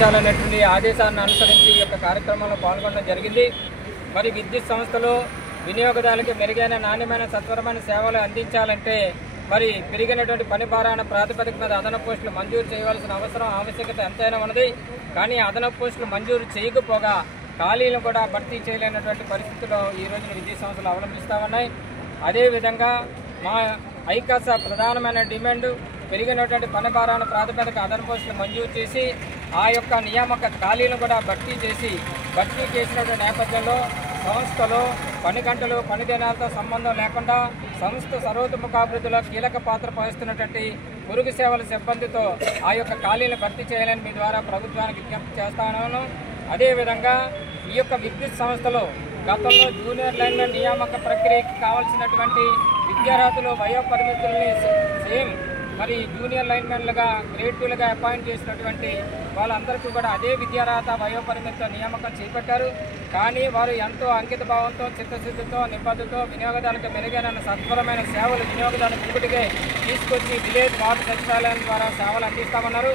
అందించాలనేటువంటి ఆదేశాలను అనుసరించి ఈ యొక్క కార్యక్రమంలో పాల్గొనడం జరిగింది. మరి విద్యుత్ సంస్థలు వినియోగదారులకు మెరుగైన నాణ్యమైన సత్వరమైన సేవలు అందించాలంటే మరి పెరిగినటువంటి పని భారాన ప్రాతిపదిక మీద అదనపు పోస్టులు మంజూరు చేయవలసిన ఆవశ్యకత ఎంతైనా ఉన్నది. కానీ అదనపు పోస్టులు మంజూరు చేయకపోగా ఖాళీలను కూడా భర్తీ చేయలేనటువంటి పరిస్థితుల్లో ఈ రోజున విద్యుత్ సంస్థలు అవలంబిస్తూ ఉన్నాయి. అదేవిధంగా మా ఐకాస ప్రధానమైన డిమాండ్ పెరిగినటువంటి పని భారాన ప్రాతిపదిక అదనపు పోస్టులు మంజూరు చేసి ఆ యొక్క నియామక ఖాళీలను కూడా భర్తీ చేసినటువంటి నేపథ్యంలో సంస్థలో పని గంటలు పని దినాలతో సంబంధం లేకుండా సంస్థ సర్వతోముఖాభివృద్ధిలో కీలక పాత్ర వహిస్తున్నటువంటి పొరుగు సేవల సిబ్బందితో ఆ యొక్క ఖాళీలను భర్తీ చేయాలని మీ ద్వారా ప్రభుత్వానికి విజ్ఞప్తి చేస్తాను. అదేవిధంగా ఈ యొక్క విద్యుత్ సంస్థలో గతంలో జూనియర్ లైన్మెన్ నియామక ప్రక్రియకి కావాల్సినటువంటి విద్యార్హతలు వయోపరిమితుల్ని సేమ్ మరి జూనియర్ లైన్మెన్లుగా గ్రేడ్ 2లుగా అపాయింట్ చేసినటువంటి వాళ్ళందరికీ కూడా అదే విద్యార్హత వయోపరిమితితో నియామకం చేపట్టారు. కానీ వారు ఎంతో అంకిత భావంతో చిత్తశుద్ధితో నిబద్ధతతో వినియోగదారులకు మెరుగైన సత్వరమైన సేవలు వినియోగదారులకు ముందుకే తీసుకొచ్చి విలేజ్ వార్డు సచివాలయం ద్వారా సేవలు అందిస్తామన్నారు.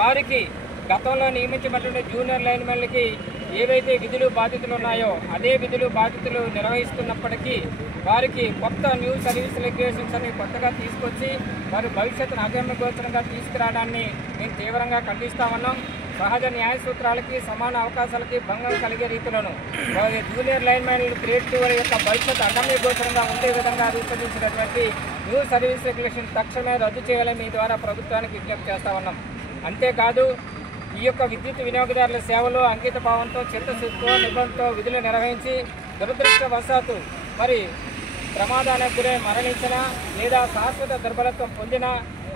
వారికి గతంలో నియమించినటువంటి జూనియర్ లైన్మెన్లకి ఏవైతే విధులు బాధ్యతలు ఉన్నాయో అదే విధులు బాధ్యతలు నిర్వహిస్తున్నప్పటికీ వారికి కొత్త న్యూ సర్వీస్ రెగ్యులేషన్స్ అని కొత్తగా తీసుకొచ్చి వారి భవిష్యత్తును అగమ్యగోచరంగా తీసుకురావడాన్ని మేము తీవ్రంగా ఖండిస్తామన్నాం. సహజ న్యాయ సూత్రాలకి సమాన అవకాశాలకి భంగం కలిగే రీతిలోను జూనియర్ లైన్మెన్లు గ్రేడ్ 2 యొక్క భవిష్యత్తు అగమ్యగోచరంగా ఉండే విధంగా రూపొందించినటువంటి న్యూ సర్వీస్ రెగ్యులేషన్ తక్షణమే రద్దు చేయాలని మీ ద్వారా ప్రభుత్వానికి విజ్ఞప్తి చేస్తా ఉన్నాం. అంతేకాదు ఈ యొక్క విద్యుత్ వినియోగదారుల సేవలు అంకిత భావంతో చిత్తశుద్ధితో నిబంధనతో విధులు నిర్వహించి దురదృష్టవశాత్తు మరి ప్రమాదానికి గురై మరణించిన లేదా శాశ్వత దుర్బలత్వం పొందిన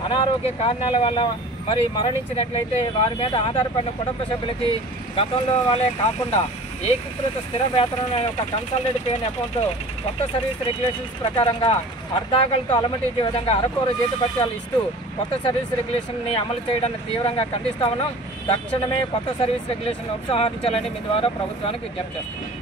అనారోగ్య కారణాల వల్ల మరి మరణించినట్లయితే వారి మీద ఆధారపడిన కుటుంబ సభ్యులకి గతంలో వాళ్ళే కాకుండా ఏకీకృత స్థిర వేతనం ఒక కన్సల్టెడ్ పే నెపంతో కొత్త సర్వీస్ రెగ్యులేషన్స్ ప్రకారంగా అర్ధాకలతో అలమటించే విధంగా అరకొర జీతభత్యాలు ఇస్తూ కొత్త సర్వీస్ రెగ్యులేషన్ని అమలు చేయడాన్ని తీవ్రంగా ఖండిస్తామన్నాం. తక్షణమే కొత్త సర్వీస్ రెగ్యులేషన్ ఉపసంహరించాలని మీ ద్వారా ప్రభుత్వానికి విజ్ఞప్తి చేస్తున్నాం.